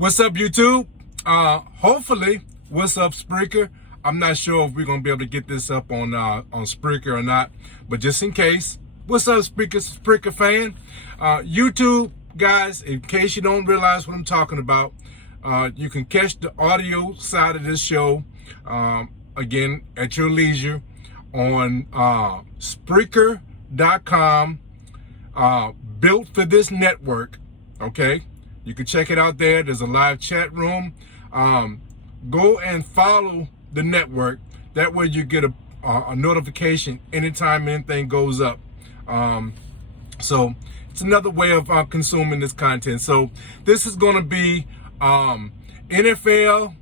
What's up, YouTube? Hopefully, what's up, Spreaker? I'm not sure if we're gonna be able to get this up on Spreaker or not, but just in case, what's up, Spreaker fan? YouTube guys, in case you don't realize what I'm talking about, you can catch the audio side of this show again at your leisure on Spreaker.com, built for this network. Okay. You can check it out there. There's a live chat room. Go and follow the network. That way you get a notification anytime anything goes up. So it's another way of consuming this content. So this is going to be NFL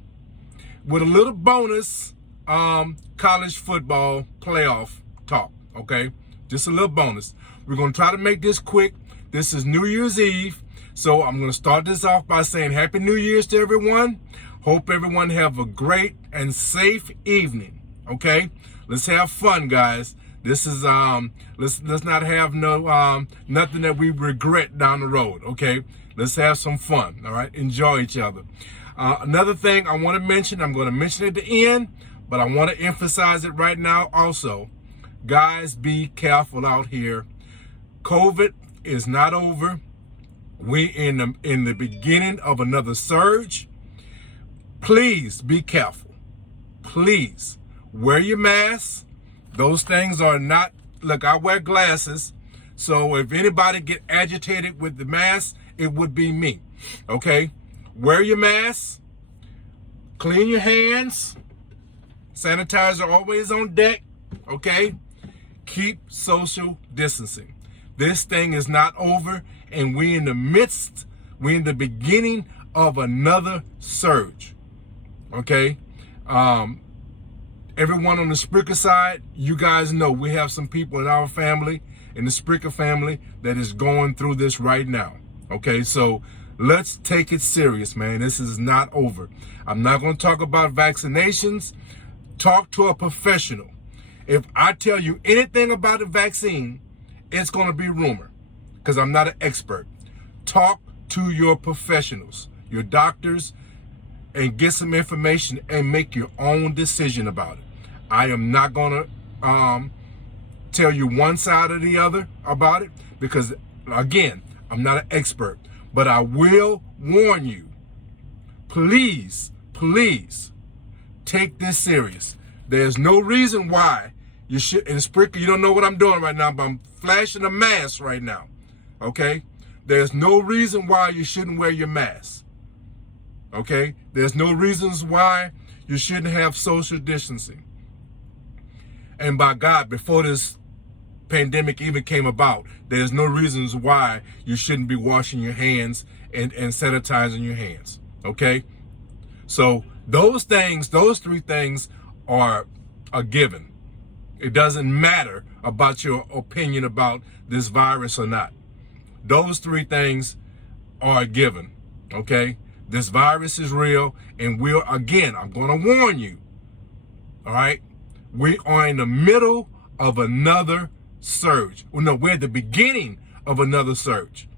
with a little bonus college football playoff talk. Okay, just a little bonus. We're going to try to make this quick. This is New Year's Eve. So I'm going to start this off by saying Happy New Year's to everyone. Hope everyone have a great and safe evening. Okay, let's have fun, guys. This is let's not have nothing that we regret down the road. Okay, let's have some fun. All right, enjoy each other. Another thing I want to mention, I'm going to mention it at the end, but I want to emphasize it right now also. Guys, be careful out here. COVID is not over. We in the beginning of another surge. Please be careful. Please wear your mask. Those things are not, look, I wear glasses. So if anybody get agitated with the mask, it would be me. Okay? Wear your mask. Clean your hands. Sanitizer always on deck. Okay? Keep social distancing. This thing is not over, and we're in the beginning of another surge. Okay? Everyone on the Spreaker side, you guys know we have some people in our family, in the Spreaker family, that is going through this right now. Okay? So let's take it serious, man. This is not over. I'm not going to talk about vaccinations. Talk to a professional. If I tell you anything about a vaccine, it's going to be rumor because I'm not an expert. Talk to your professionals, your doctors, and get some information and make your own decision about it. I am not going to tell you one side or the other about it because, again, I'm not an expert. But I will warn you, please, please take this serious. There's no reason why you should, and Spreaker, you don't know what I'm doing right now, but I'm flashing a mask right now, okay? There's no reason why you shouldn't wear your mask, okay? There's no reasons why you shouldn't have social distancing. And by God, before this pandemic even came about, there's no reasons why you shouldn't be washing your hands and sanitizing your hands, okay? So those things, those three things are a given. It doesn't matter about your opinion about this virus or not. Those three things are a given, okay? This virus is real, and again, I'm going to warn you, all right? We are in the middle of another surge. Well, no, we're at the beginning of another surge,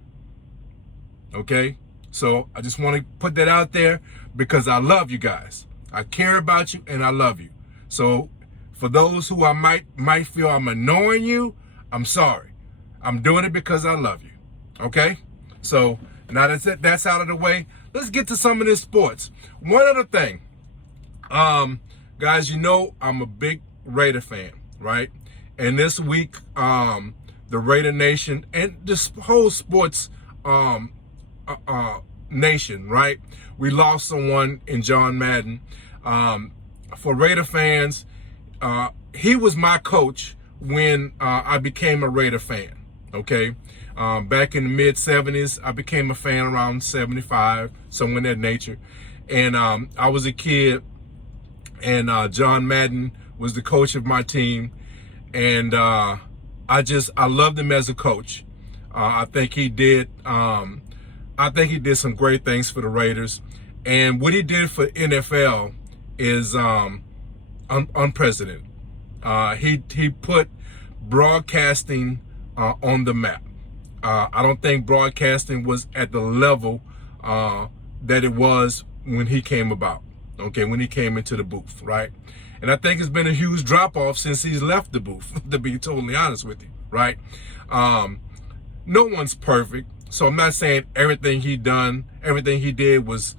okay? So I just want to put that out there because I love you guys. I care about you, and I love you. So for those who I might feel I'm annoying you, I'm sorry. I'm doing it because I love you. Okay? So now that's out of the way, let's get to some of this sports. One other thing. Guys, you know I'm a big Raider fan, right? And this week, the Raider Nation and this whole sports nation, right? We lost someone in John Madden. For Raider fans, he was my coach when I became a Raider fan, okay? Back in the mid-'70s, I became a fan around 75, somewhere in that nature. And I was a kid, and John Madden was the coach of my team. And I loved him as a coach. I think he did some great things for the Raiders. And what he did for NFL is unprecedented. He put broadcasting on the map. I don't think broadcasting was at the level that it was when he came about, okay, when he came into the booth, right? And I think it's been a huge drop-off since he's left the booth, to be totally honest with you, right? No one's perfect, so I'm not saying everything he did was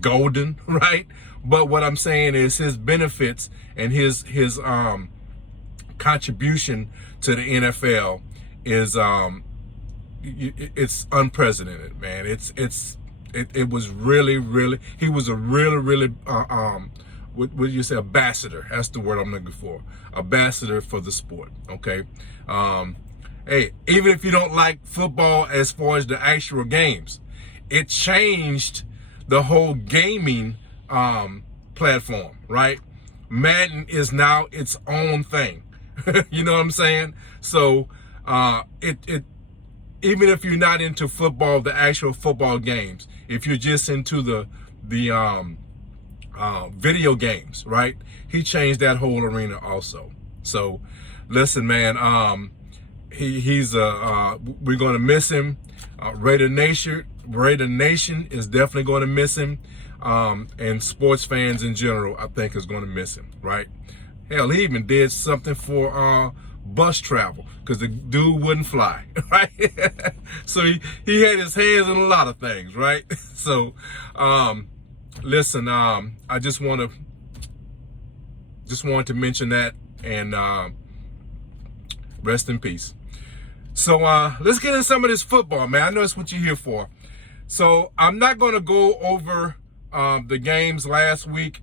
golden, right? But what I'm saying is his benefits and his contribution to the NFL is it's unprecedented, man. It was really, he was a really what would you say, ambassador? That's the word I'm looking for. Ambassador for the sport. Okay. Hey, even if you don't like football as far as the actual games, it changed the whole gaming platform, right? Madden is now its own thing. You know what I'm saying? So it even if you're not into football, the actual football games, if you're just into the video games, right? He changed that whole arena also. So listen, man, we're going to miss him. Raider Nation is definitely going to miss him. And sports fans in general, I think, is going to miss him, right? Hell, he even did something for bus travel because the dude wouldn't fly, right? So he had his hands in a lot of things, right? So listen, I just wanted to mention that, and rest in peace. So let's get into some of this football, man. I know that's what you're here for. So I'm not going to go over the games last week.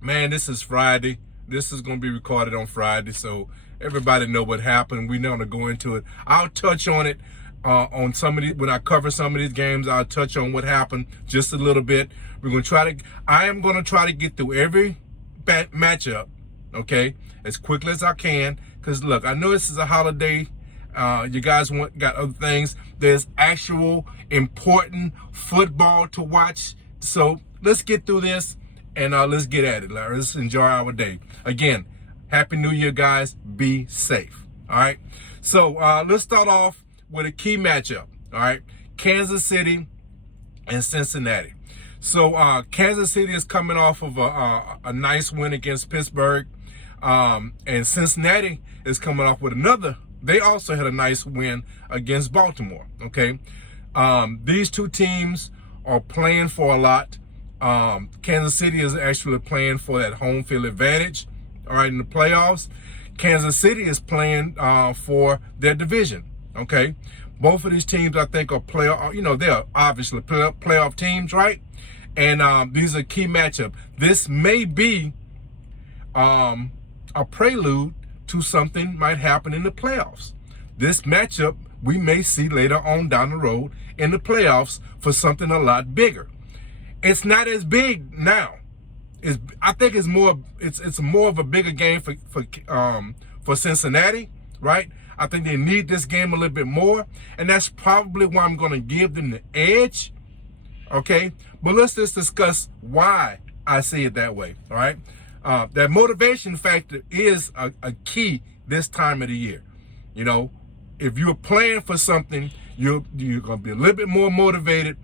Man, this is Friday. This is going to be recorded on Friday, so everybody know what happened. We're not going to go into it. I'll touch on it on some of these, when I cover some of these games. I'll touch on what happened just a little bit. I am going to try to get through every matchup, okay, as quickly as I can. Because look, I know this is a holiday. You guys got other things. There's actual important football to watch. So let's get through this and let's get at it. Let's enjoy our day. Again, Happy New Year, guys. Be safe. All right. So let's start off with a key matchup. All right. Kansas City and Cincinnati. So Kansas City is coming off of a nice win against Pittsburgh. And Cincinnati is coming off with another. They also had a nice win against Baltimore. Okay. These two teams are playing for a lot. Kansas City is actually playing for that home field advantage. All right, in the playoffs. Kansas City is playing for their division. Okay. Both of these teams, I think, are they're obviously playoff teams, right? And these are key matchups. This may be a prelude to something might happen in the playoffs. This matchup we may see later on down the road in the playoffs for something a lot bigger. It's not as big now. I think it's more of a bigger game for Cincinnati, right? I think they need this game a little bit more, and that's probably why I'm going to give them the edge. Okay, but let's just discuss why I see it that way. All right, that motivation factor is a key this time of the year. You know, if you're playing for something, you're going to be a little bit more motivated.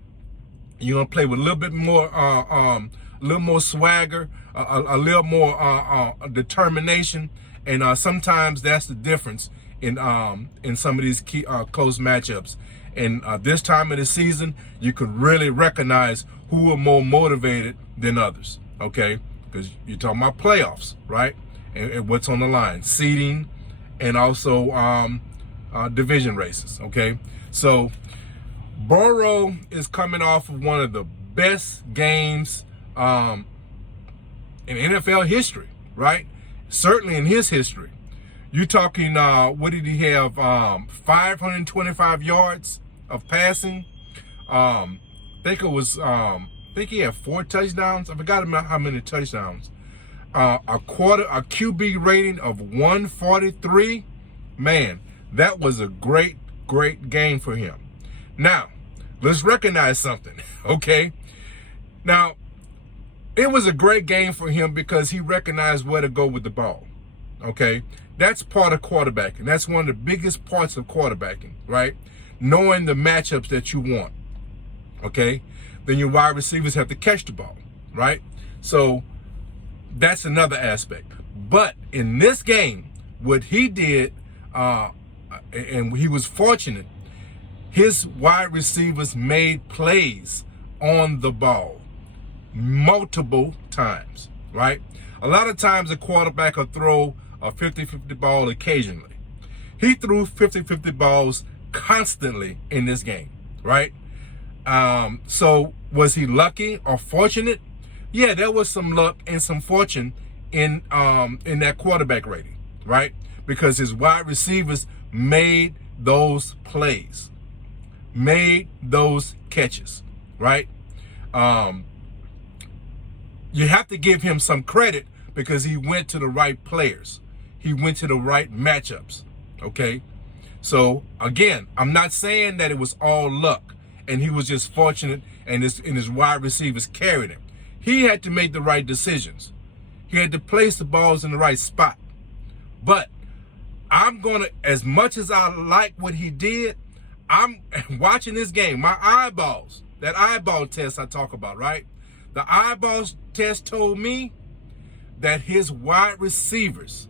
You're going to play with a little bit more, swagger, a little more determination, and sometimes that's the difference in some of these key close matchups. And this time of the season, you can really recognize who are more motivated than others. Okay, because you're talking about playoffs, right? And what's on the line, seeding, and also division races. Okay, so Burrow is coming off of one of the best games in NFL history, right? Certainly in his history. You're talking, what did he have? 525 yards of passing. I think he had 4 touchdowns. I forgot how many touchdowns. A QB rating of 143. Man, that was a great game for him. Now, let's recognize something, okay? Now, it was a great game for him because he recognized where to go with the ball, okay? That's part of quarterbacking. That's one of the biggest parts of quarterbacking, right? Knowing the matchups that you want. okay, then your wide receivers have to catch the ball, right? So that's another aspect. But in this game, what he did, and he was fortunate, his wide receivers made plays on the ball multiple times, right? A lot of times a quarterback will throw a 50-50 ball occasionally. He threw 50-50 balls constantly in this game, right? So was he lucky or fortunate? Yeah, there was some luck and some fortune in that quarterback rating, right? Because his wide receivers made those plays, made those catches, right? You have to give him some credit because he went to the right players. He went to the right matchups, okay? So, again, I'm not saying that it was all luck and he was just fortunate and his wide receivers carried him. He had to make the right decisions. He had to place the balls in the right spot. But I'm going to, as much as I like what he did, I'm watching this game, my eyeballs, that eyeball test I talk about, right? The eyeball test told me that his wide receivers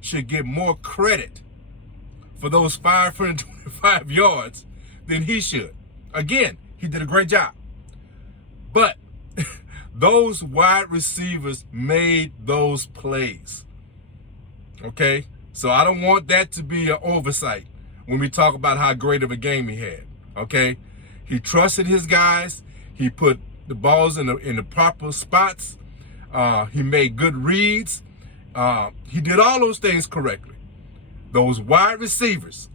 should get more credit for those 525 yards than he should. Again, he did a great job. But those wide receivers made those plays. Okay? So I don't want that to be an oversight when we talk about how great of a game he had. Okay? He trusted his guys. He put the balls in the proper spots. He made good reads. He did all those things correctly. Those wide receivers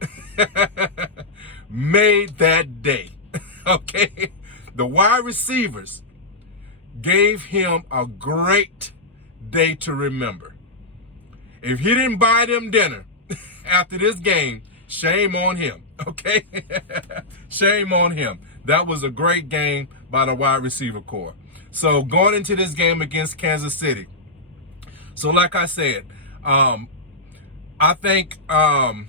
made that day. Okay? The wide receivers gave him a great day to remember. If he didn't buy them dinner after this game, shame on him. Okay? Shame on him. That was a great game by the wide receiver corps. So going into this game against Kansas City. So like I said, I think I'm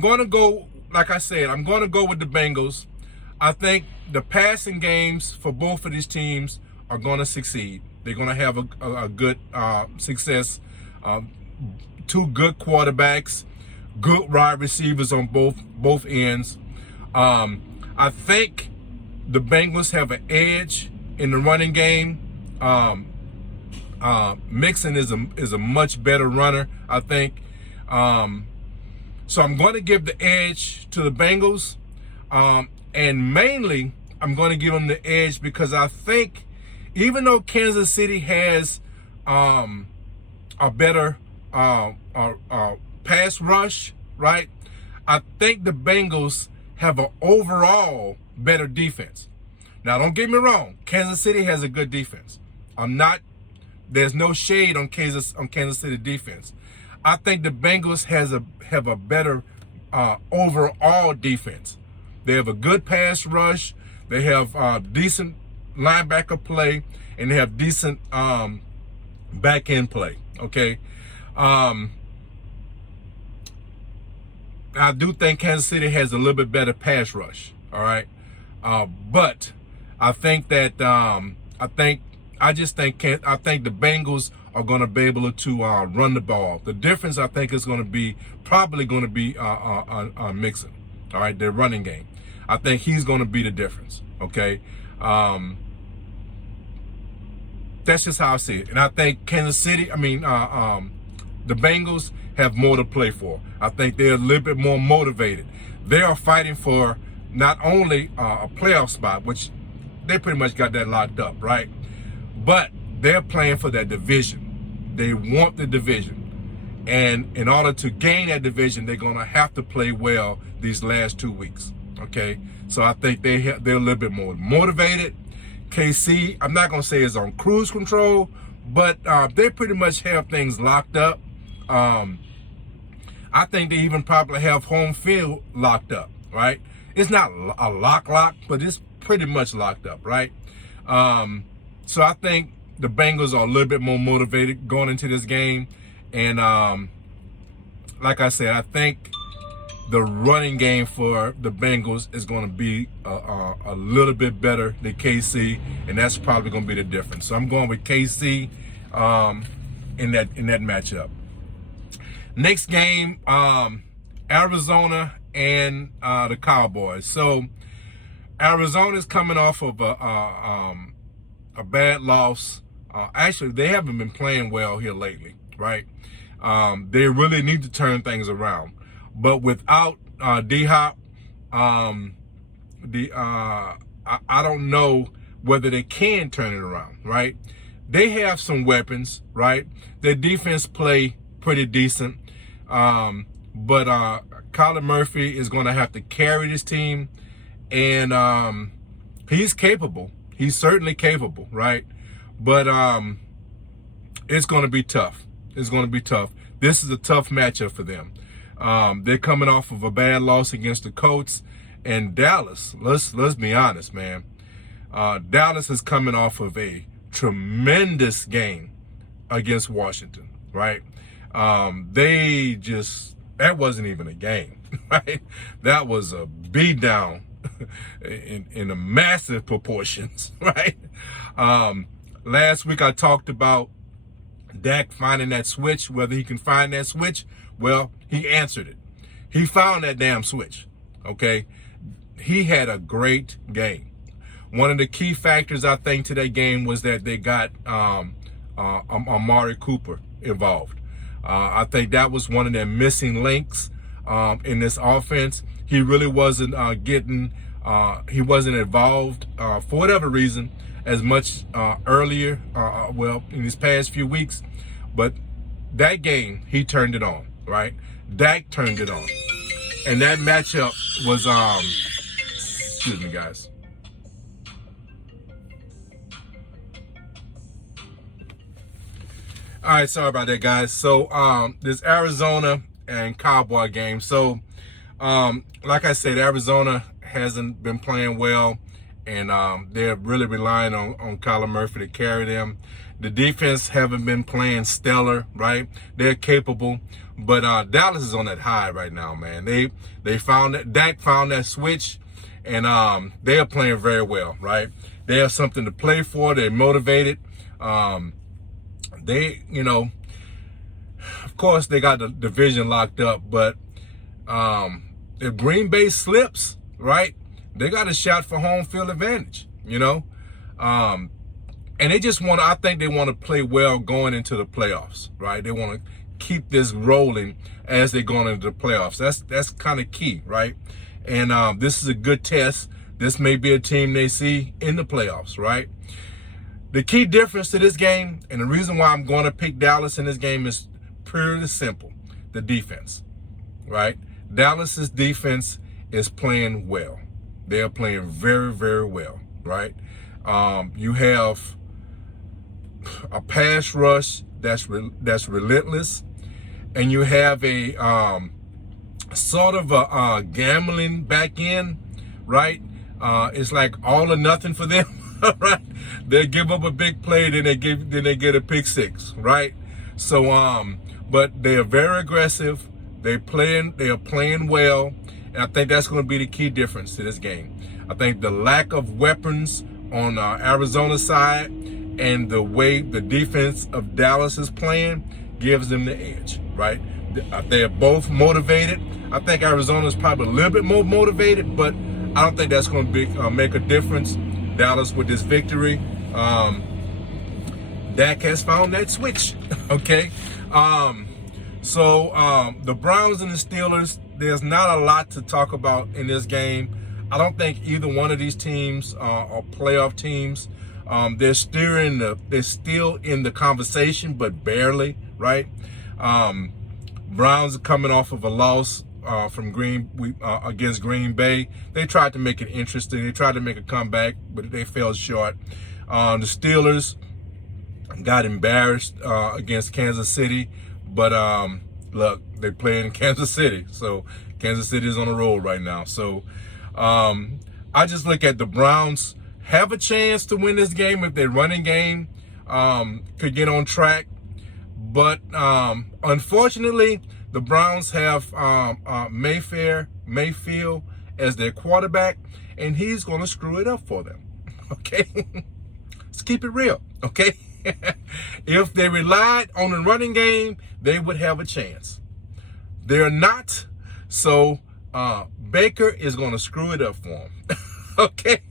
going to go, like I said, I'm going to go with the Bengals. I think the passing games for both of these teams are going to succeed. They're going to have a good success. Two good quarterbacks, good wide receivers on both ends. I think the Bengals have an edge in the running game. Mixon is a much better runner, I think. So I'm going to give the edge to the Bengals. And mainly, I'm going to give them the edge because I think even though Kansas City has a better pass rush, right? I think the Bengals have an overall better defense. Now, don't get me wrong. Kansas City has a good defense. There's no shade on Kansas City defense. I think the Bengals have a better overall defense. They have a good pass rush. They have decent linebacker play, and they have decent back end play. Okay. I do think Kansas City has a little bit better pass rush. All right. But I think that I think the Bengals are going to be able to run the ball. The difference, I think, is probably going to be Mixon. All right, their running game. I think he's going to be the difference. Okay, that's just how I see it. And I think the Bengals have more to play for. I think they're a little bit more motivated. They are fighting for not only a playoff spot, which they pretty much got that locked up, right? But they're playing for that division. They want the division. And in order to gain that division, they're going to have to play well these last 2 weeks. Okay? So I think they're a little bit more motivated. KC, I'm not going to say is on cruise control, but they pretty much have things locked up. I think they even probably have home field locked up, right? It's not a lock, but it's pretty much locked up, right? So I think the Bengals are a little bit more motivated going into this game. And like I said, I think the running game for the Bengals is going to be a little bit better than KC, and that's probably going to be the difference. So I'm going with KC in that matchup. Next game, Arizona and the Cowboys. So Arizona's coming off of a bad loss. Actually, they haven't been playing well here lately, right? They really need to turn things around. But without D-Hop, I don't know whether they can turn it around, right? They have some weapons, right? Their defense play pretty decent. But Kyler Murphy is going to have to carry this team. And he's capable. He's certainly capable, right? But it's going to be tough. It's going to be tough. This is a tough matchup for them. They're coming off of a bad loss against the Colts, and Dallas. Let's be honest, man. Dallas is coming off of a tremendous game against Washington, right? That wasn't even a game, right? That was a beat down in a massive proportions, right? Last week I talked about Dak finding that switch, whether he can find that switch. Well, he answered it. He found that damn switch, okay? He had a great game. One of the key factors, I think, to that game was that they got Amari Cooper involved. I think that was one of their missing links in this offense. He really wasn't he wasn't involved for whatever reason as much earlier, in these past few weeks. But that game, he turned it on, right? Dak turned it on. And that matchup was, excuse me, guys. All right, sorry about that, guys. So this Arizona and Cowboy game. So like I said, Arizona hasn't been playing well, and they're really relying on Kyler Murphy to carry them. The defense haven't been playing stellar, right? They're capable, but Dallas is on that high right now, man. They found that Dak found that switch, and they are playing very well, right? They have something to play for. They're motivated. They, of course, they got the division locked up, but if Green Bay slips, right, they got a shot for home field advantage, and they just I think they want to play well going into the playoffs, right? They want to keep this rolling as they go into the playoffs. That's kind of key, right? And this is a good test. This may be a team they see in the playoffs, right? The key difference to this game, and the reason why I'm going to pick Dallas in this game, is purely simple: the defense, right? Dallas's defense is playing well. They are playing very, very well, right? You have a pass rush that's relentless, and you have a sort of a gambling back end, right? It's like all or nothing for them. Right? They give up a big play, then they get a pick six, right? So but they are very aggressive. They are playing well, and I think that's going to be the key difference to this game. I think the lack of weapons on Arizona's side and the way the defense of Dallas is playing gives them the edge, right? They are both motivated. I think Arizona's probably a little bit more motivated, but I don't think that's going to make a difference. Dallas with this victory, Dak has found that switch, okay? So the Browns and the Steelers, there's not a lot to talk about in this game. I don't think either one of these teams are playoff teams. They're still in the conversation, but barely, right? Browns are coming off of a loss against Green Bay. They tried to make it interesting. They tried to make a comeback, but they fell short. The Steelers got embarrassed against Kansas City, but look, they play in Kansas City, so Kansas City is on a roll right now. So I just look at the Browns have a chance to win this game if their running game could get on track. But unfortunately, The Browns have Mayfield as their quarterback, and he's going to screw it up for them. Okay? Let's keep it real. Okay? If they relied on the running game, they would have a chance. They're not. So Baker is going to screw it up for them. Okay?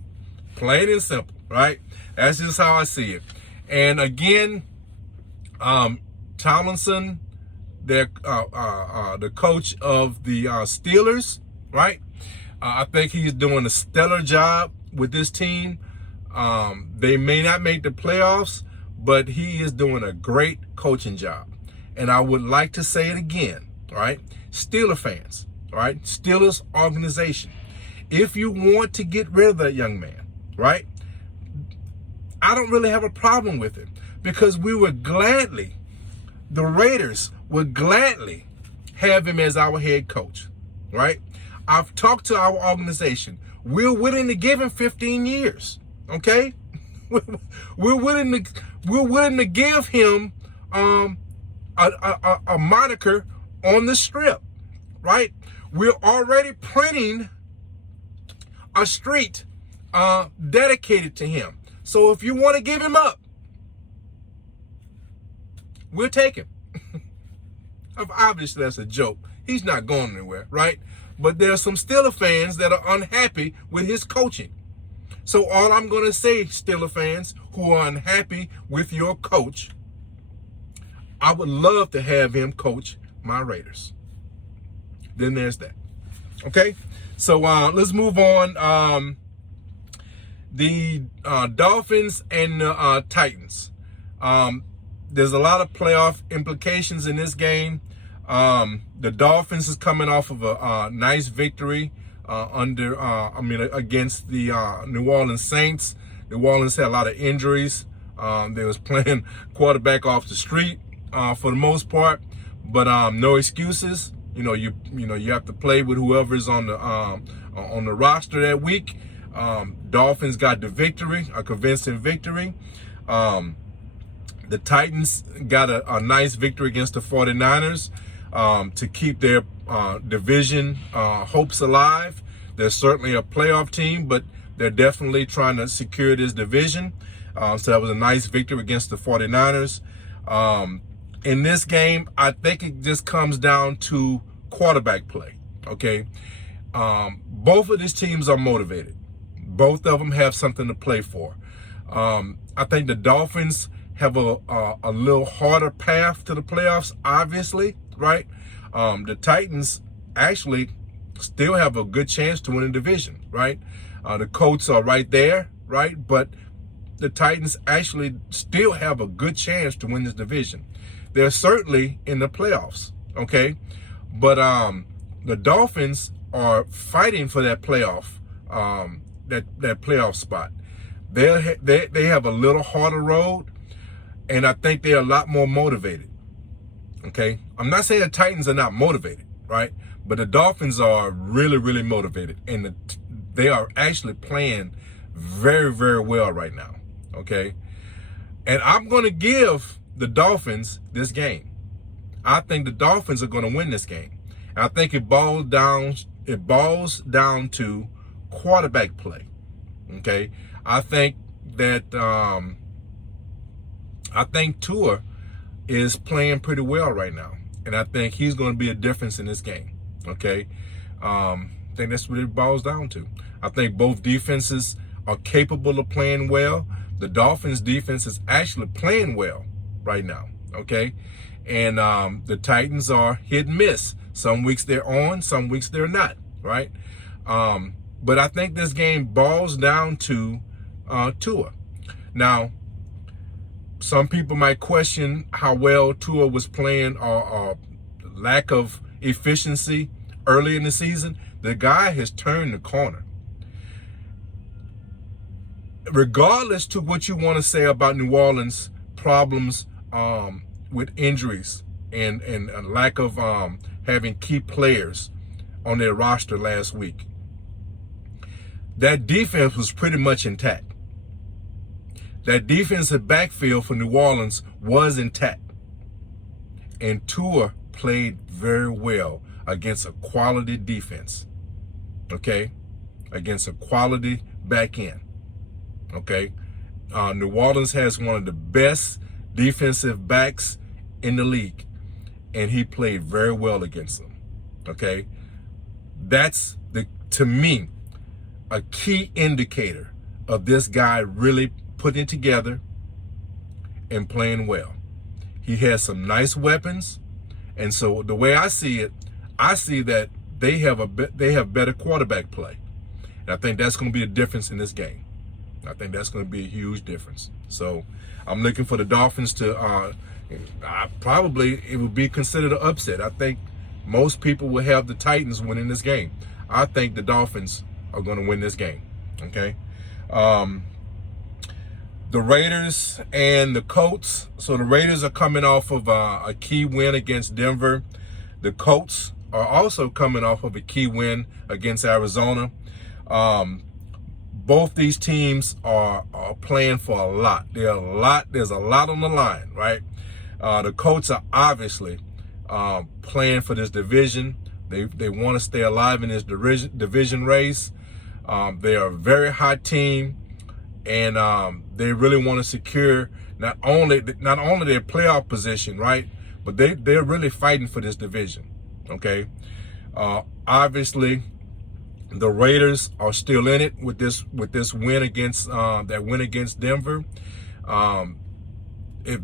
Plain and simple, right? That's just how I see it. And again, Tomlinson, the coach of the Steelers, right? I think he's doing a stellar job with this team. They may not make the playoffs, but he is doing a great coaching job. And I would like to say it again, right? Steeler fans, right? Steelers organization. If you want to get rid of that young man, right? I don't really have a problem with it, because we would gladly, the Raiders would gladly have him as our head coach, right? I've talked to our organization. We're willing to give him 15 years, okay? We're willing to give him a moniker on the strip, right? We're already printing a street dedicated to him. So if you want to give him up, we'll take him. Obviously, that's a joke. He's not going anywhere, right? But there are some Steeler fans that are unhappy with his coaching. So all I'm going to say, Steeler fans who are unhappy with your coach, I would love to have him coach my Raiders. Then there's that. Okay? So let's move on. The Dolphins and the Titans. There's a lot of playoff implications in this game. The Dolphins is coming off of a nice victory against the New Orleans Saints. New Orleans had a lot of injuries. They was playing quarterback off the street for the most part, but no excuses. You have to play with whoever's on the roster that week. Dolphins got the victory, a convincing victory. The Titans got a nice victory against the 49ers to keep their division hopes alive. They're certainly a playoff team, but they're definitely trying to secure this division. So that was a nice victory against the 49ers. In this game, I think it just comes down to quarterback play, okay? Both of these teams are motivated. Both of them have something to play for. I think the Dolphins have a little harder path to the playoffs, obviously, right? The Titans actually still have a good chance to win the division, right? The Colts are right there, right? But the Titans actually still have a good chance to win this division. They're certainly in the playoffs, okay? But the Dolphins are fighting for that playoff, that playoff spot. They have a little harder road, and I think they're a lot more motivated, okay? I'm not saying the Titans are not motivated, right? But the Dolphins are really, really motivated, and they are actually playing very, very well right now, okay? And I'm going to give the Dolphins this game. I think the Dolphins are going to win this game. And I think it boils down to quarterback play, okay? I think that Tua is playing pretty well right now, and I think he's going to be a difference in this game. Okay, I think that's what it boils down to. I think both defenses are capable of playing well. The Dolphins' defense is actually playing well right now. Okay, and the Titans are hit and miss. Some weeks they're on, some weeks they're not. Right, but I think this game boils down to Tua. Now, some people might question how well Tua was playing or lack of efficiency early in the season. The guy has turned the corner. Regardless to what you want to say about New Orleans' problems with injuries and a lack of having key players on their roster last week, that defense was pretty much intact. That defensive backfield for New Orleans was intact. And Tua played very well against a quality defense, okay? Against a quality back end, okay? New Orleans has one of the best defensive backs in the league, and he played very well against them, okay? That's, to me, a key indicator of this guy really putting it together and playing well. He has some nice weapons, and so the way I see it, I see that they have better quarterback play. And I think that's going to be a difference in this game. I think that's going to be a huge difference. So I'm looking for the Dolphins to probably it would be considered an upset. I think most people will have the Titans winning this game. I think the Dolphins are going to win this game. Okay. The Raiders and the Colts. So the Raiders are coming off of a key win against Denver. The Colts are also coming off of a key win against Arizona. Both these teams are playing for a lot. There's a lot on the line, right? The Colts are obviously playing for this division. They want to stay alive in this division race. They are a very hot team, and they really want to secure not only their playoff position, right? But they're really fighting for this division. Okay. Obviously, the Raiders are still in it with this win against that win against Denver. If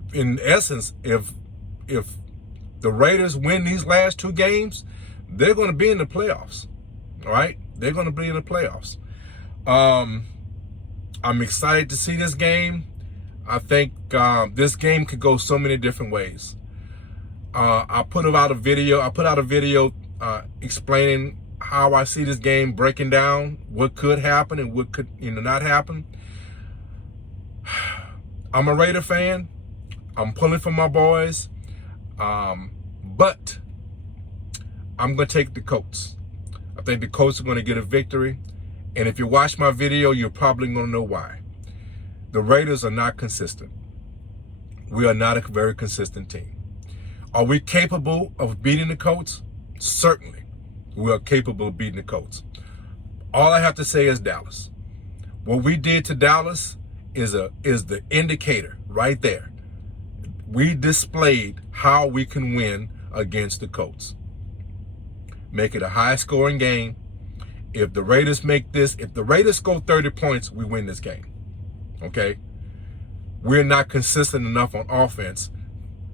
the Raiders win these last two games, they're going to be in the playoffs. All right, they're going to be in the playoffs. I'm excited to see this game. I think this game could go so many different ways. I put out a video explaining how I see this game breaking down, what could happen and what could not happen. I'm a Raider fan. I'm pulling for my boys, but I'm going to take the Colts. I think the Colts are going to get a victory, and if you watch my video, you're probably going to know why. The Raiders are not consistent. We are not a very consistent team. Are we capable of beating the Colts? Certainly. We are capable of beating the Colts. All I have to say is Dallas. What we did to Dallas is the indicator right there. We displayed how we can win against the Colts. Make it a high-scoring game. If the Raiders score 30 points, we win this game. Okay? We're not consistent enough on offense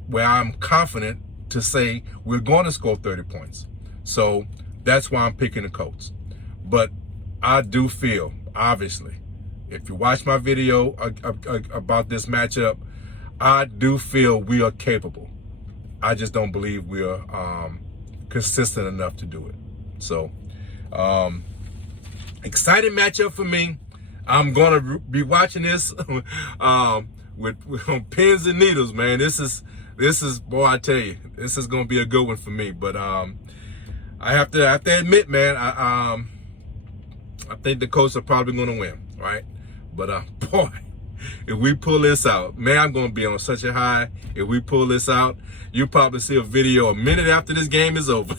where I'm confident to say we're going to score 30 points. So that's why I'm picking the Colts. But I do feel, obviously, if you watch my video about this matchup, I do feel we are capable. I just don't believe we are consistent enough to do it. So, exciting matchup for me. I'm going to be watching this with pins and needles, man. This is, boy, I tell you, this is going to be a good one for me. But I have to admit, man, I think the Colts are probably going to win, right? But boy, if we pull this out, man, I'm going to be on such a high. If we pull this out, you'll probably see a video a minute after this game is over.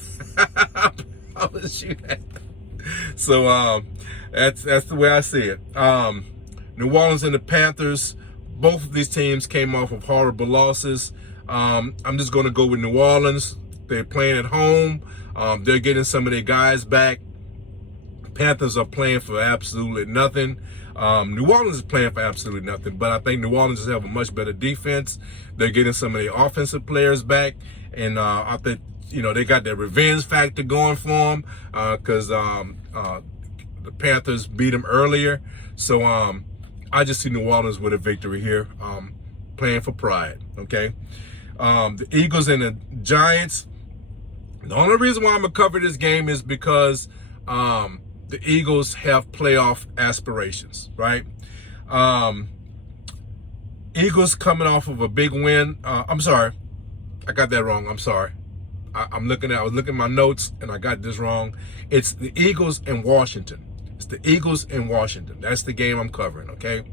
I will shoot that. So that's the way I see it. New Orleans and the Panthers, both of these teams came off of horrible losses. I'm just going to go with New Orleans. They're playing at home. They're getting some of their guys back. Panthers are playing for absolutely nothing. New Orleans is playing for absolutely nothing, but I think New Orleans have a much better defense. They're getting some of their offensive players back, and I think they got their revenge factor going for them because the Panthers beat them earlier. So I just see New Orleans with a victory here, playing for pride. Okay, the Eagles and the Giants. The only reason why I'm gonna cover this game is because the Eagles have playoff aspirations, right? Eagles coming off of a big win. I'm sorry, I got that wrong. I'm sorry. I was looking at my notes and I got this wrong. It's the Eagles and Washington. It's the Eagles and Washington. That's the game I'm covering, okay?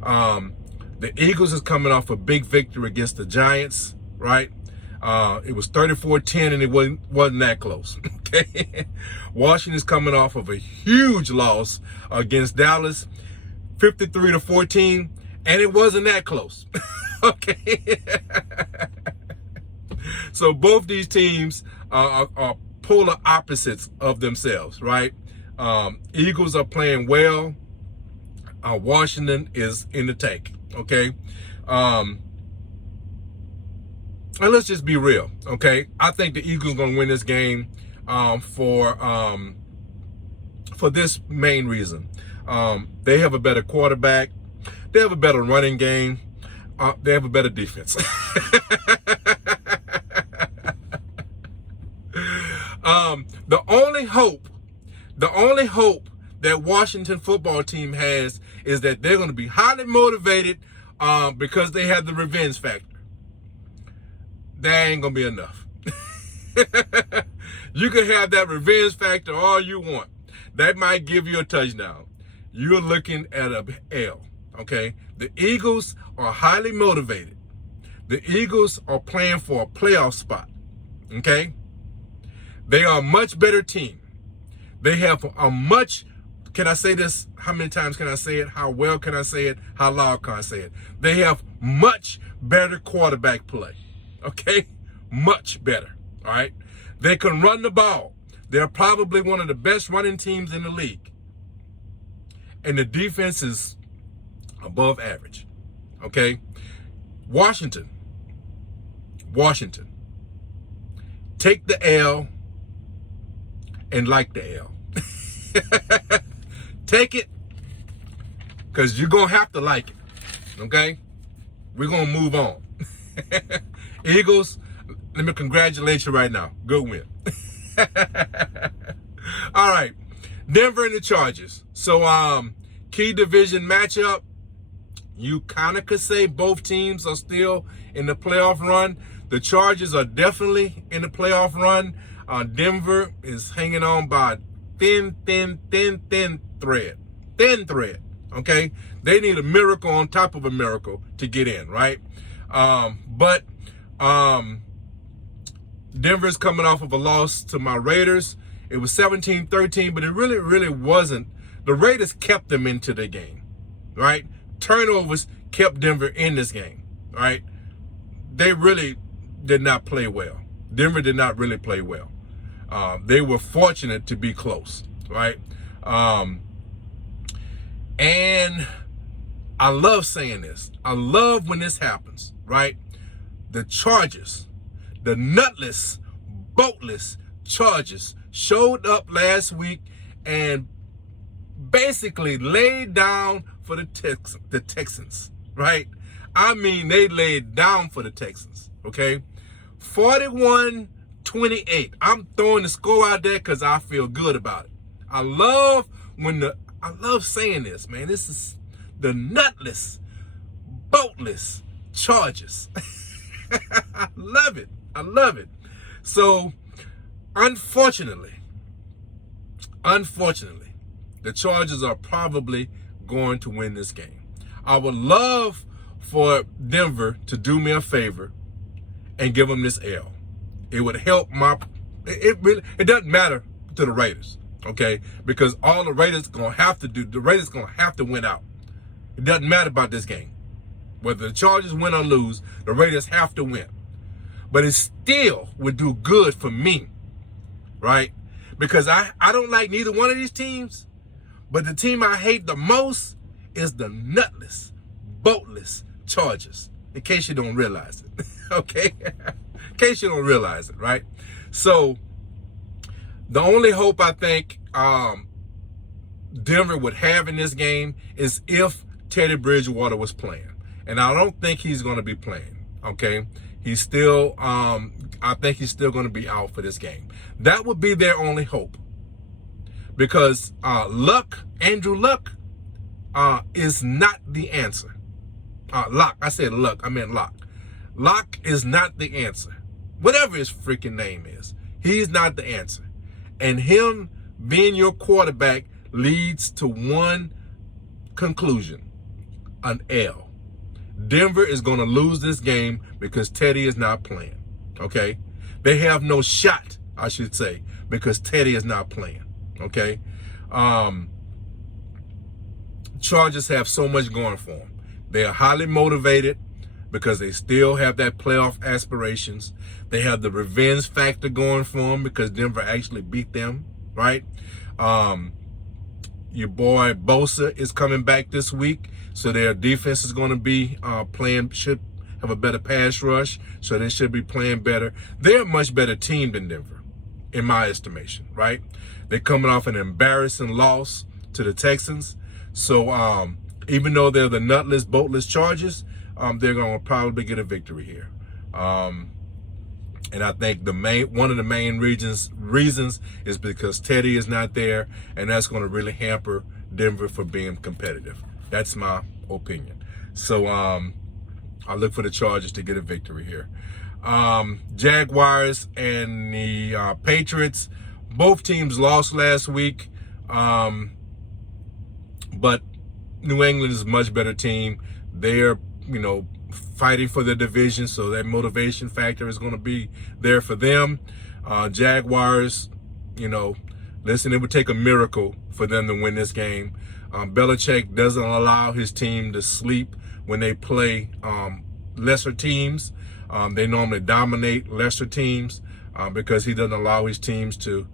The Eagles is coming off a big victory against the Giants, right? It was 34-10, and it wasn't that close. Okay, Washington's coming off of a huge loss against Dallas, 53-14, and it wasn't that close. Okay, so both these teams are polar opposites of themselves, right? Eagles are playing well. Washington is in the tank. Okay. And let's just be real, okay? I think the Eagles are going to win this game for this main reason. They have a better quarterback. They have a better running game. They have a better defense. The only hope that Washington football team has is that they're going to be highly motivated because they have the revenge factor. That ain't going to be enough. You can have that revenge factor all you want. That might give you a touchdown. You're looking at a L, okay? The Eagles are highly motivated. The Eagles are playing for a playoff spot, okay? They are a much better team. They have a much, can I say this? How many times can I say it? How well can I say it? How loud can I say it? They have much better quarterback play. Okay, much better. All right, they can run the ball. They're probably one of the best running teams in the league, and the defense is above average. Okay, Washington, take the L and like the L. Take it, because you're gonna have to like it. Okay, we're gonna move on. Eagles, let me congratulate you right now. Good win. All right. Denver and the Chargers. So, key division matchup. You kind of could say both teams are still in the playoff run. The Chargers are definitely in the playoff run. Denver is hanging on by thin thread. Thin thread. Okay? They need a miracle on top of a miracle to get in, right? But Denver's coming off of a loss to my Raiders. It was 17-13, but it really wasn't. The Raiders kept them into the game, right? Turnovers kept Denver in this game, right? They really did not play well. Denver did not really play well. They were fortunate to be close, right? And I love saying this. I love when this happens, right? The Chargers, the nutless, boatless Chargers showed up last week and basically laid down for the Texans, right? I mean, they laid down for the Texans, okay? 41-28. I'm throwing the score out there because I feel good about it. I love saying this, man. This is the nutless, boatless Chargers. I love it. I love it. So, unfortunately, the Chargers are probably going to win this game. I would love for Denver to do me a favor and give them this L. It would help it doesn't matter to the Raiders, okay? Because all the Raiders gonna have to win out. It doesn't matter about this game. Whether the Chargers win or lose, the Raiders have to win. But it still would do good for me, right? Because I don't like neither one of these teams, but the team I hate the most is the nutless, boatless Chargers, in case you don't realize it, okay? In case you don't realize it, right? So the only hope I think Denver would have in this game is if Teddy Bridgewater was playing. And I don't think he's going to be playing, okay? He's still, I think he's still going to be out for this game. That would be their only hope. Because Andrew Luck, is not the answer. Luck, I said Luck, I meant Luck. Luck is not the answer. Whatever his freaking name is, he's not the answer. And him being your quarterback leads to one conclusion, an L. Denver is going to lose this game because Teddy is not playing, Okay, they have no shot, I should say, because Teddy is not playing. Okay, Chargers have so much going for them. They are highly motivated because they still have that playoff aspirations. They have the revenge factor going for them because Denver actually beat them, right? Your boy Bosa is coming back this week, so their defense is going to be should have a better pass rush, so they should be playing better. They're a much better team than Denver, in my estimation, right? They're coming off an embarrassing loss to the Texans. So even though they're the nutless, boatless Chargers, they're going to probably get a victory here. And I think one of the main reasons is because Teddy is not there, and that's going to really hamper Denver for being competitive. That's my opinion. So I look for the Chargers to get a victory here. Jaguars and the Patriots, both teams lost last week, but New England is a much better team. They're, fighting for the division, so that motivation factor is going to be there for them. Jaguars, listen, it would take a miracle for them to win this game. Belichick doesn't allow his team to sleep when they play lesser teams. They normally dominate lesser teams because he doesn't allow his teams to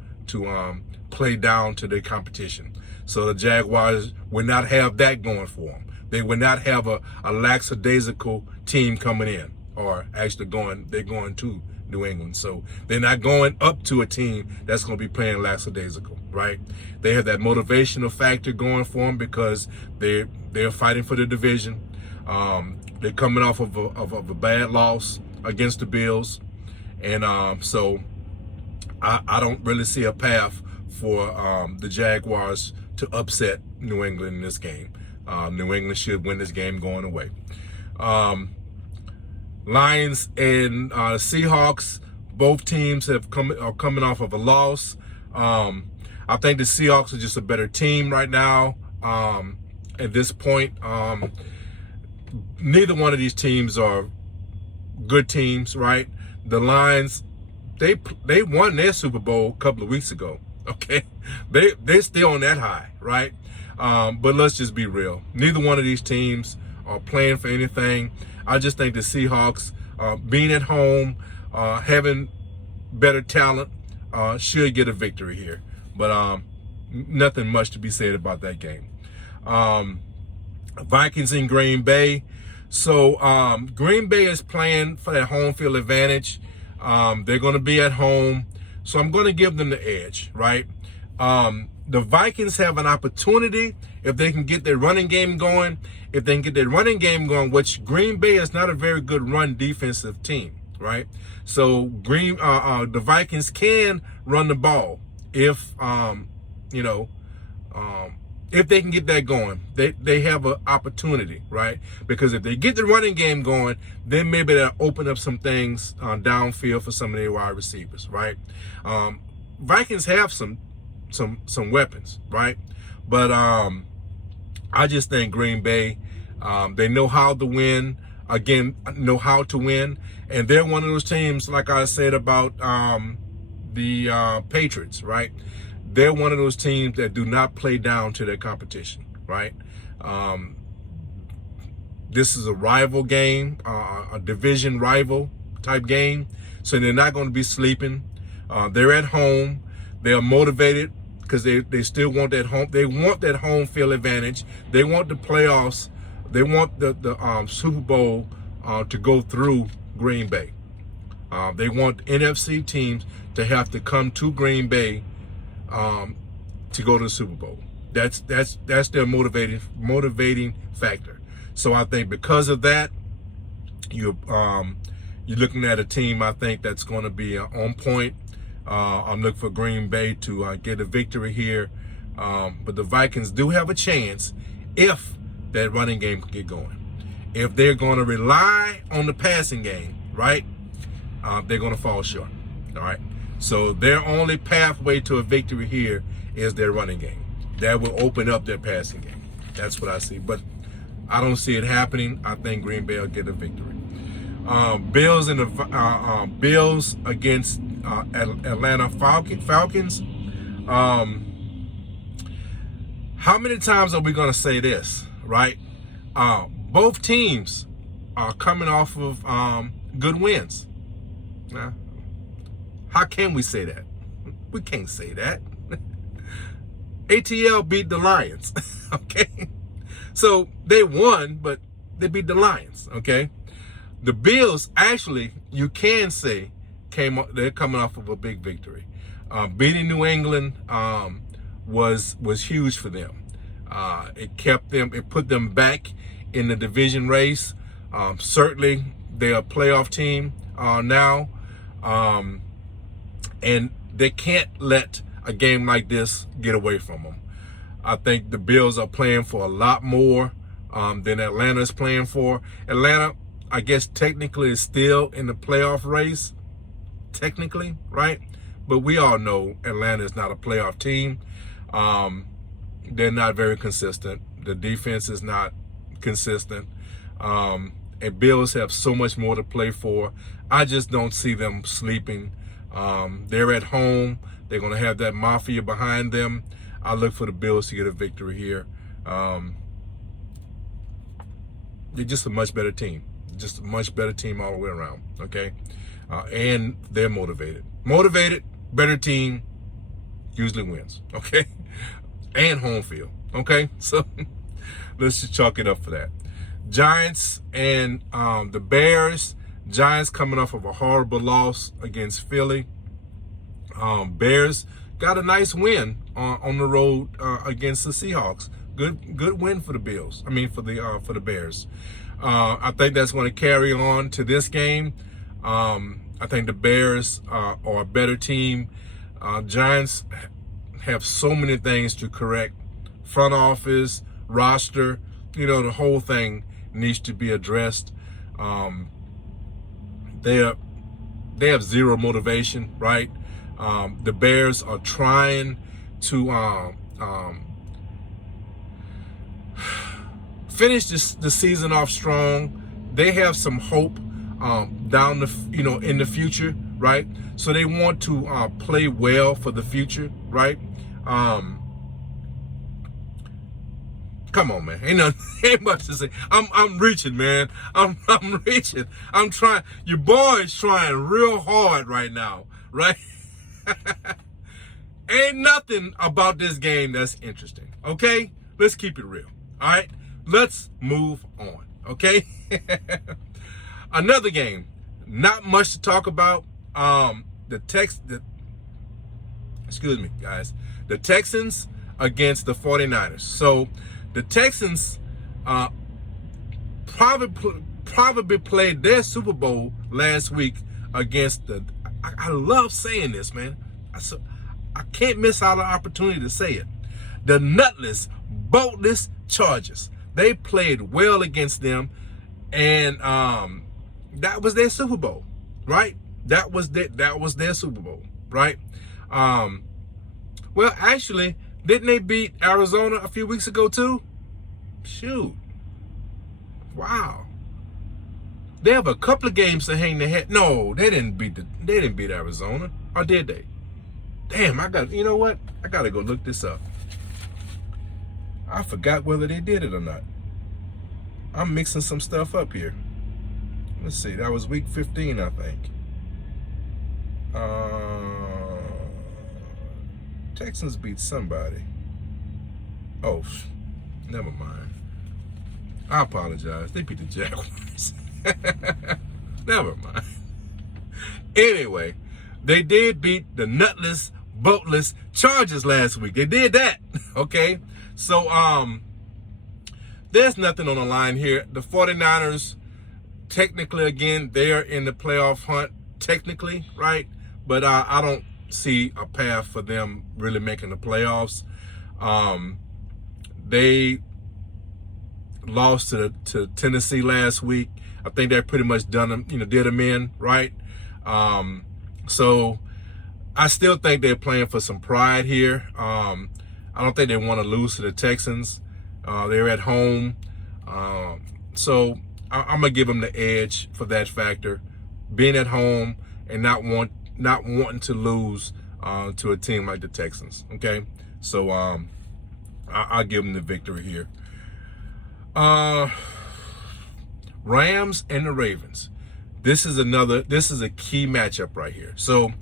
play down to their competition. So the Jaguars would not have that going for them. They would not have a lackadaisical team coming in, or actually they're going to New England. So they're not going up to a team that's going to be playing lackadaisical, right? They have that motivational factor going for them because they're fighting for the division. They're coming off of a bad loss against the Bills. And so I don't really see a path for the Jaguars to upset New England in this game. New England should win this game going away. Lions and Seahawks, both teams are coming off of a loss. I think the Seahawks are just a better team right now. At this point, neither one of these teams are good teams, right? The Lions, they won their Super Bowl a couple of weeks ago. Okay, they're still on that high, right? But let's just be real. Neither one of these teams are playing for anything. I just think the Seahawks, being at home, having better talent, should get a victory here. But nothing much to be said about that game. Vikings in Green Bay. So Green Bay is playing for that home field advantage. They're going to be at home. So I'm going to give them the edge, right? The Vikings have an opportunity if they can get their running game going. If they can get their running game going, which Green Bay is not a very good run defensive team, right? So the Vikings can run the ball if if they can get that going. They have an opportunity, right? Because if they get the running game going, then maybe they'll open up some things downfield for some of their wide receivers, right? Vikings have some weapons, right? But I just think Green Bay, they know how to win. Again, know how to win, and they're one of those teams, like I said about the Patriots, right? They're one of those teams that do not play down to their competition, right? This is a rival game, a division rival type game, so they're not going to be sleeping. They're at home. They are motivated because they still want that home. They want that home field advantage. They want the playoffs. They want the Super Bowl to go through Green Bay. They want NFC teams to have to come to Green Bay to go to the Super Bowl. That's their motivating factor. So I think because of that, you're looking at a team, I think, that's going to be on point. I'm looking for Green Bay to get a victory here. But the Vikings do have a chance if that running game can get going. If they're going to rely on the passing game, right, they're going to fall short. All right. So their only pathway to a victory here is their running game. That will open up their passing game. That's what I see. But I don't see it happening. I think Green Bay will get a victory. Bills and the Bills against Atlanta Falcons. How many times are we going to say this, right? Both teams are coming off of good wins. Now, how can we say that? We can't say that. ATL beat the Lions, okay? So they won, but they beat the Lions, okay? The Bills, actually, you can say, they're coming off of a big victory. Beating New England was huge for them. It put them back in the division race. Certainly, they're a playoff team now. And they can't let a game like this get away from them. I think the Bills are playing for a lot more than Atlanta's playing for. Atlanta, I guess, technically is still in the playoff race, technically, right? But we all know Atlanta is not a playoff team. They're not very consistent. The defense is not consistent. And Bills have so much more to play for. I just don't see them sleeping. They're at home. They're going to have that mafia behind them. I look for the Bills to get a victory here. They're just a much better team. Just a much better team all the way around, okay? And they're motivated. Motivated, better team usually wins, okay? And home field, okay? So let's just chalk it up for that. Giants and the Bears. Giants coming off of a horrible loss against Philly. Bears got a nice win on the road against the Seahawks. Good win for the Bills. I mean for the Bears. I think that's going to carry on to this game. I think the Bears are a better team. Giants have so many things to correct. Front office, roster, the whole thing needs to be addressed. They have zero motivation, right? The Bears are trying to finish the season off strong. They have some hope down in the future, right? So they want to play well for the future, right? Come on, man. Ain't much to say. I'm reaching, man. I'm reaching. I'm trying. Your boy is trying real hard right now, right? Ain't nothing about this game that's interesting, okay? Let's keep it real, all right? Let's move on, okay? Another game, not much to talk about. Excuse me, guys. The Texans against the 49ers. So the Texans probably played their Super Bowl last week against I love saying this, man. I can't miss out on an opportunity to say it. The nutless, boltless Chargers. They played well against them, and that was their Super Bowl, right? That was their Super Bowl, right? Well, actually, didn't they beat Arizona a few weeks ago too? Shoot. Wow. They have a couple of games to hang their head. No, they didn't beat Arizona, or did they? Damn, you know what? I gotta go look this up. I forgot whether they did it or not. I'm mixing some stuff up here. Let's see, that was week 15, I think. Texans beat somebody. Oh, never mind. I apologize. They beat the Jaguars. Never mind. Anyway, they did beat the nutless, boatless Chargers last week. They did that. Okay? So, there's nothing on the line here. The 49ers, technically, again, they're in the playoff hunt, technically, right? But I don't see a path for them really making the playoffs. They lost to Tennessee last week. I think they're pretty much done them, did them in, right? So I still think they're playing for some pride here. I don't think they want to lose to the Texans. They're at home. So I'm gonna give them the edge for that factor, being at home and not wanting to lose to a team like the Texans. Okay, so I'll give them the victory here. Rams and the Ravens. This is a key matchup right here. So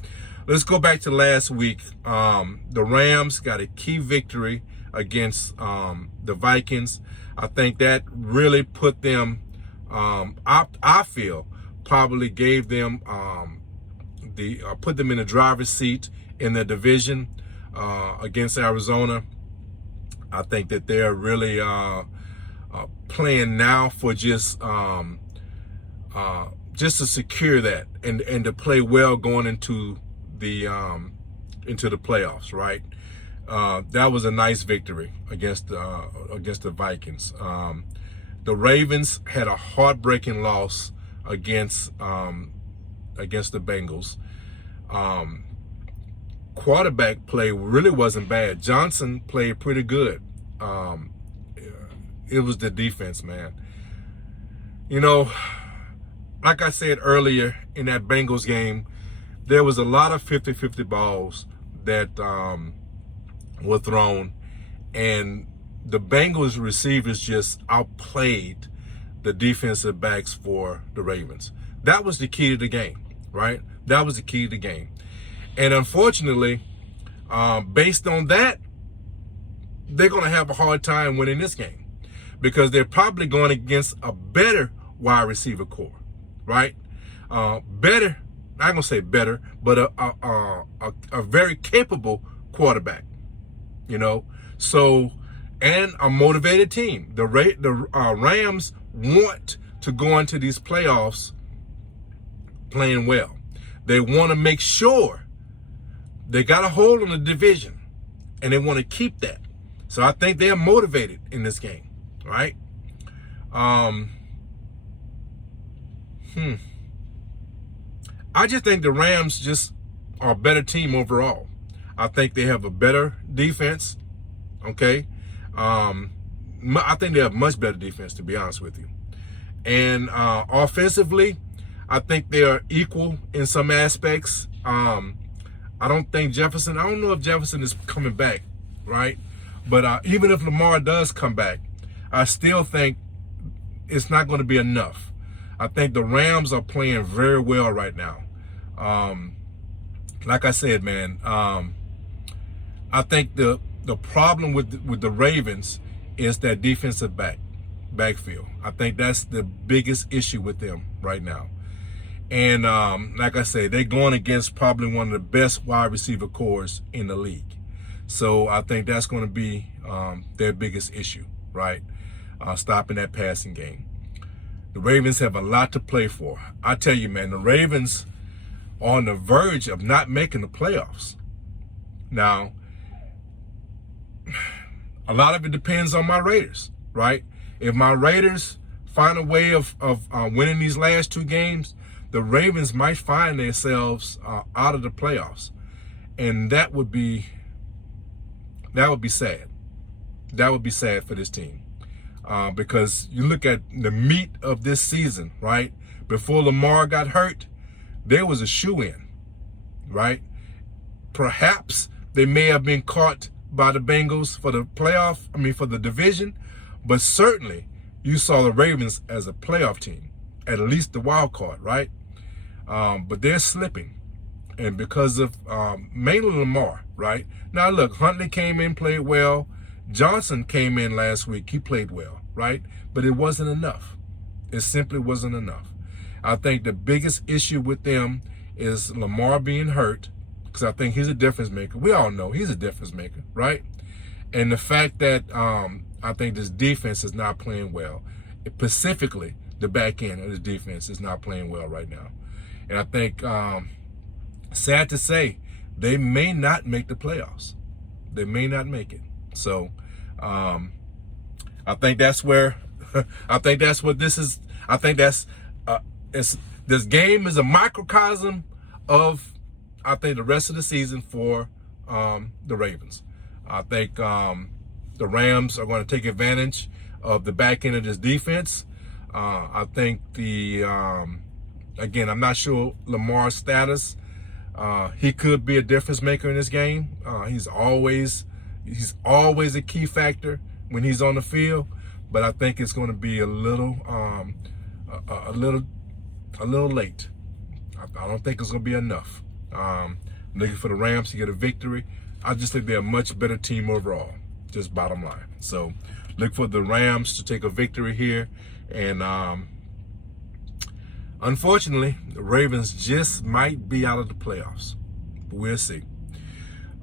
let's go back to last week. The Rams got a key victory against the Vikings. I think that really put them, I feel, probably gave them put them in the driver's seat in the division against Arizona. I think that they're really playing now for just to secure that and to play well going into the playoffs, right? That was a nice victory against the Vikings. The Ravens had a heartbreaking loss against the Bengals. Quarterback play really wasn't bad. Johnson played pretty good. It was the defense, man. You know, like I said earlier in that Bengals game, there was a lot of 50-50 balls that were thrown, and the Bengals receivers just outplayed the defensive backs for the Ravens. That was the key to the game, right? That was the key to the game. And unfortunately, based on that, they're going to have a hard time winning this game because they're probably going against a better wide receiver core, right? Better, I'm going to say better, but a very capable quarterback, you know? So, and a motivated team. The Rams want to go into these playoffs playing well. They want to make sure they got a hold on the division, and they want to keep that. So I think they're motivated in this game, right? I just think the Rams just are a better team overall. I think they have a better defense, okay? I think they have much better defense, to be honest with you. And offensively, I think they are equal in some aspects. I don't know if Jefferson is coming back, right? But even if Lamar does come back, I still think it's not going to be enough. I think the Rams are playing very well right now. Like I said, man, I think the problem with the Ravens is that defensive backfield. I think that's the biggest issue with them right now. And like I said, they're going against probably one of the best wide receiver cores in the league. So I think that's going to be their biggest issue, right? Stopping that passing game. The Ravens have a lot to play for. I tell you, man, the Ravens are on the verge of not making the playoffs. Now, a lot of it depends on my Raiders, right? If my Raiders find a way of winning these last two games, the Ravens might find themselves out of the playoffs, and that would be sad. That would be sad for this team because you look at the meat of this season, right? Before Lamar got hurt, there was a shoe-in, right? Perhaps they may have been caught by the Bengals for the division, but certainly you saw the Ravens as a playoff team, at least the wild card, right? But they're slipping, and because of mainly Lamar, right? Now look, Huntley came in, played well. Johnson came in last week, he played well, right? But it wasn't enough. It simply wasn't enough. I think the biggest issue with them is Lamar being hurt, because I think he's a difference maker. We all know he's a difference maker, right? And the fact that I think this defense is not playing well. Specifically, the back end of the defense is not playing well right now. And I think, sad to say, they may not make the playoffs. They may not make it. So I think that's where, I think that's what this is. I think that's, this game is a microcosm of, I think, the rest of the season for the Ravens. I think the Rams are going to take advantage of the back end of this defense. I think again, I'm not sure Lamar's status. He could be a difference maker in this game. He's always a key factor when he's on the field, but I think it's going to be a little late. I don't think it's going to be enough. Looking for the Rams to get a victory. I just think they're a much better team overall, just bottom line. So look for the Rams to take a victory here. And unfortunately, the Ravens just might be out of the playoffs. But we'll see.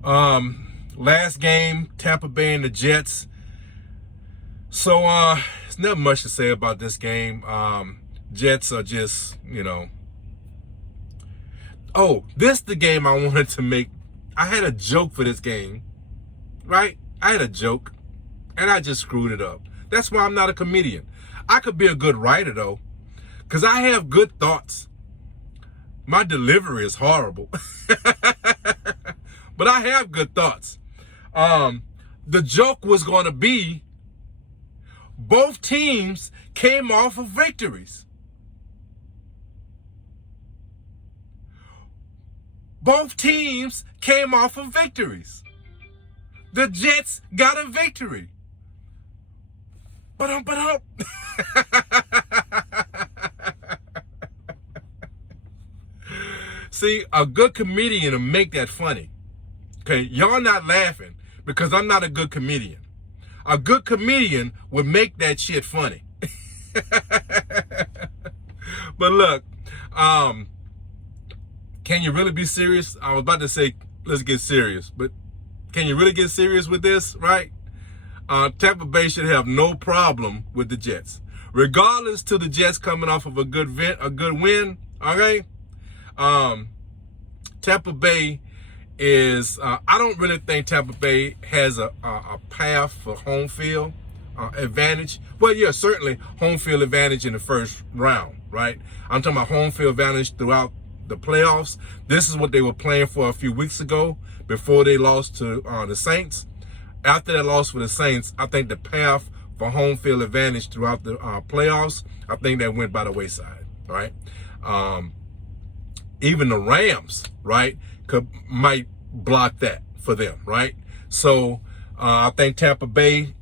Last game, Tampa Bay and the Jets. So there's not much to say about this game. Jets are just, Oh, this is the game I wanted to make. I had a joke for this game, right? I had a joke, and I just screwed it up. That's why I'm not a comedian. I could be a good writer, though, because I have good thoughts. My delivery is horrible, but I have good thoughts. The joke was going to be both teams came off of victories. Both teams came off of victories. The Jets got a victory. But See, a good comedian will make that funny. Okay, y'all not laughing because I'm not a good comedian. A good comedian would make that shit funny. But look, can you really be serious? I was about to say, let's get serious, but can you really get serious with this, right? Tampa Bay should have no problem with the Jets. Regardless to the Jets coming off of a good win, okay? Tampa Bay is, I don't really think Tampa Bay has a path for home field advantage. Well, yeah, certainly home field advantage in the first round, right? I'm talking about home field advantage throughout the playoffs. This is what they were playing for a few weeks ago before they lost to the Saints. After that loss for the Saints, I think the path for home field advantage throughout the playoffs, I think that went by the wayside, right? Even the Rams, right, might block that for them, right? So I think Tampa Bay,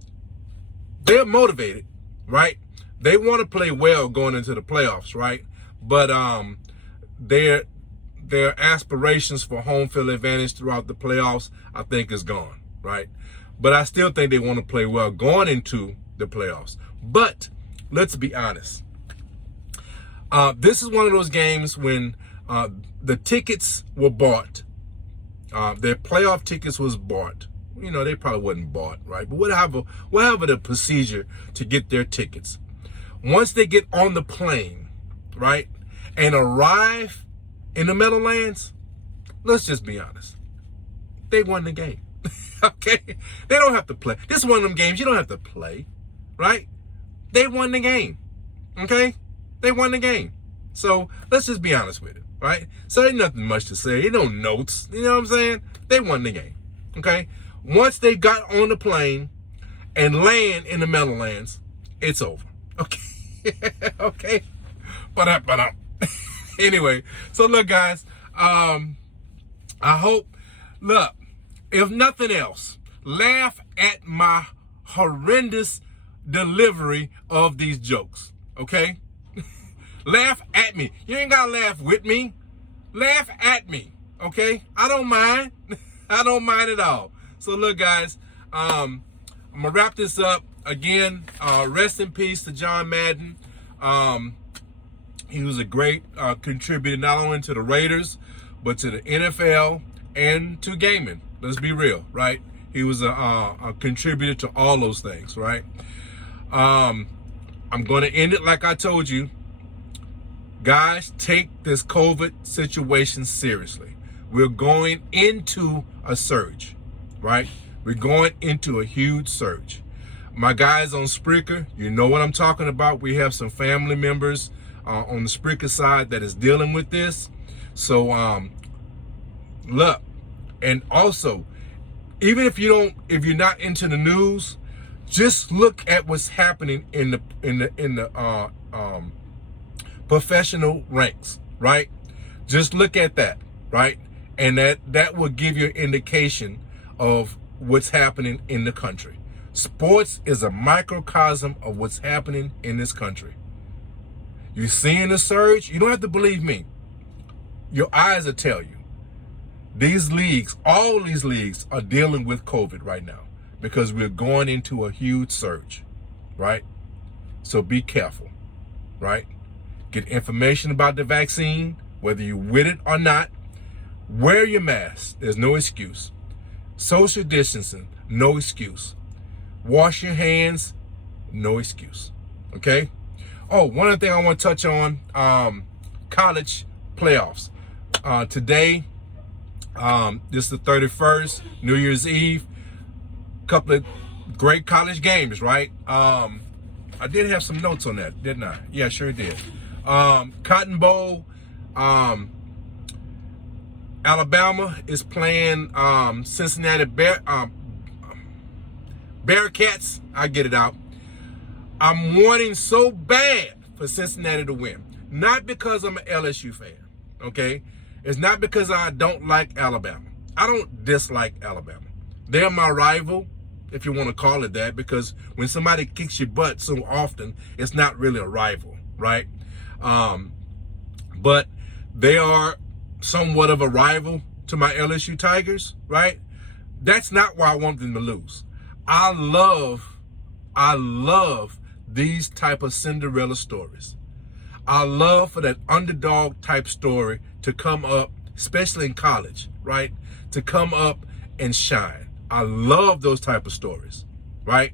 they're motivated, right? They want to play well going into the playoffs, right? But their aspirations for home field advantage throughout the playoffs, I think, is gone, right? But I still think they want to play well going into the playoffs. But let's be honest. This is one of those games when the tickets were bought. Their playoff tickets was bought. They probably wasn't bought, right? But whatever the procedure to get their tickets. Once they get on the plane, right, and arrive in the Meadowlands, let's just be honest. They won the game. Okay? They don't have to play. This is one of them games you don't have to play, right? They won the game. Okay? They won the game. So let's just be honest with it, right? So ain't nothing much to say. Ain't no notes. You know what I'm saying? They won the game. Okay? Once they got on the plane and land in the Meadowlands, it's over. Okay? Okay? But anyway, so look, guys, I hope, look, if nothing else, laugh at my horrendous delivery of these jokes, okay? Laugh at me. You ain't got to laugh with me. Laugh at me, okay? I don't mind. I don't mind at all. So look, guys, I'm going to wrap this up. Again, rest in peace to John Madden. He was a great contributor not only to the Raiders, but to the NFL and to gaming. Let's be real, right? He was a contributor to all those things, right? I'm going to end it like I told you. Guys, take this COVID situation seriously. We're going into a surge, right? We're going into a huge surge. My guys on Spreaker, you know what I'm talking about. We have some family members on the Spreaker side that is dealing with this. So, look, and also, even if you're not into the news, Just look at what's happening in the professional ranks, right? Just look at that, right? And that will give you an indication of what's happening in the country. Sports is a microcosm of what's happening in this country. You're seeing the surge. You don't have to believe me. Your eyes will tell you. These leagues, all these leagues, are dealing with COVID right now because we're going into a huge surge, right? So be careful, right? Get information about the vaccine, whether you're with it or not. Wear your mask. There's no excuse. Social distancing, no excuse. Wash your hands, no excuse. Okay? Oh, one other thing I want to touch on, college playoffs. Today, this is the 31st, New Year's Eve. Couple of great college games, right? I did have some notes on that, didn't I? Yeah, sure did. Cotton Bowl, Alabama is playing Cincinnati Bearcats. I get it out. I'm wanting so bad for Cincinnati to win. Not because I'm an LSU fan, okay? It's not because I don't like Alabama. I don't dislike Alabama. They're my rival, if you want to call it that, because when somebody kicks your butt so often, it's not really a rival, right? But they are somewhat of a rival to my LSU Tigers, right? That's not why I want them to lose. I love these type of Cinderella stories. I love for that underdog type story to come up, especially in college, right? To come up and shine. I love those type of stories, right?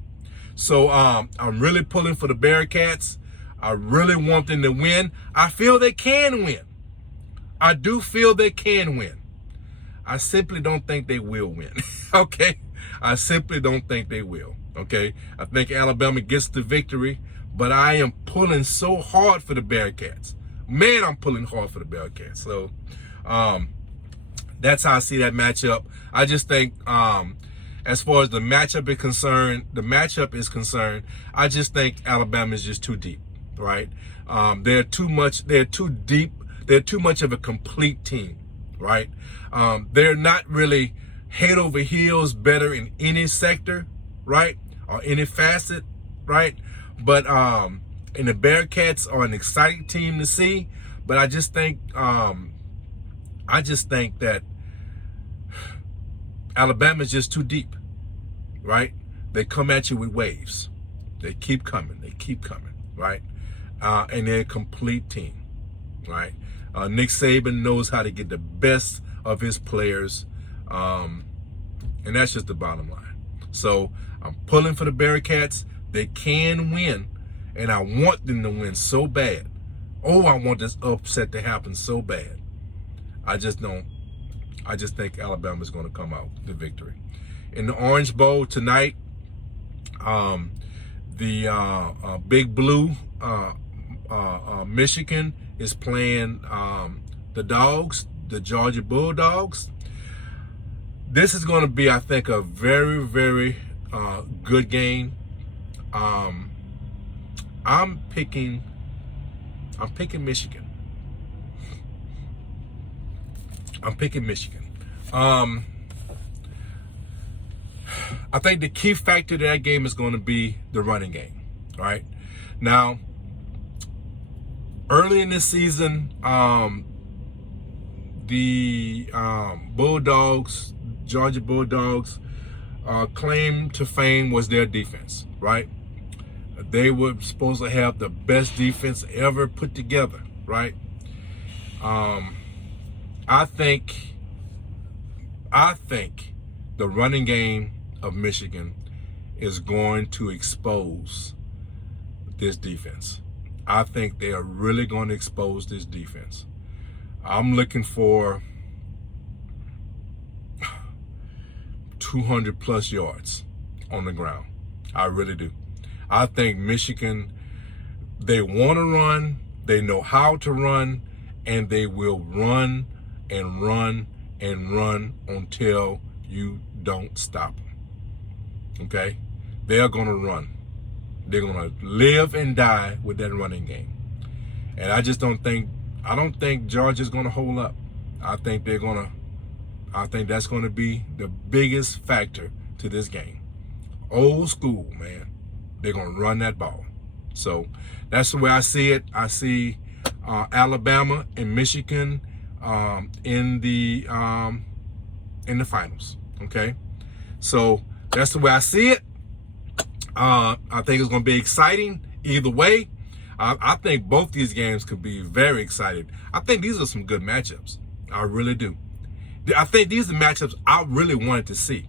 So I'm really pulling for the Bearcats. I really want them to win. I feel they can win. I do feel they can win. I simply don't think they will win, okay? I simply don't think they will, okay? I think Alabama gets the victory, but I am pulling so hard for the Bearcats. Man, I'm pulling hard for the Bearcats. So that's how I see that matchup. I just think as far as the matchup is concerned, I just think Alabama is just too deep, right? They're too deep. They're too much of a complete team, right? They're not really head over heels better in any sector, right? Or any facet, right? But and the Bearcats are an exciting team to see. But I just think that Alabama's just too deep, right? They come at you with waves. They keep coming, right? And they're a complete team, right? Nick Saban knows how to get the best of his players, and that's just the bottom line. So I'm pulling for the Bearcats. They can win, and I want them to win so bad. Oh, I want this upset to happen so bad. I just think Alabama's going to come out the victory. In the Orange Bowl tonight, the Big Blue, Michigan is playing the Dogs, the Georgia Bulldogs. This is going to be, I think, a very, very good game. I'm picking Michigan. I think the key factor to that game is going to be the running game, right? Now, early in this season, the Bulldogs, Georgia Bulldogs, claim to fame was their defense, right? They were supposed to have the best defense ever put together, right? I think the running game of Michigan is going to expose this defense. I think they are really going to expose this defense. I'm looking for 200 plus yards on the ground. I really do. I think Michigan, they want to run, they know how to run, and they will run and run and run until you don't stop them. Okay? they're going to run. They're going to live and die with that running game. And I don't think Georgia's going to hold up. I think that's going to be the biggest factor to this game. Old school, man. They're going to run that ball. So that's the way I see it. I see Alabama and Michigan in the finals. Okay, so that's the way I see it. I think it's going to be exciting either way. I think both these games could be very exciting. I think these are some good matchups. I really do. I think these are matchups I really wanted to see.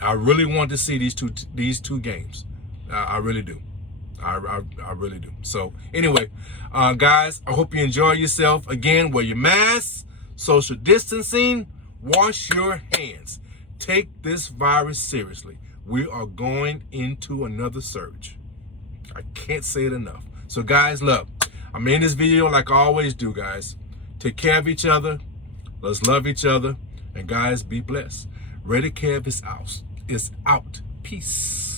I really want to see these two games. I really do. I really do. So anyway, guys, I hope you enjoy yourself. Again, wear your masks, social distancing, wash your hands. Take this virus seriously. We are going into another surge. I can't say it enough. So guys, look, I'm in this video like I always do, guys. Take care of each other. Let's love each other. And guys, be blessed. Ready Kev is out. Peace.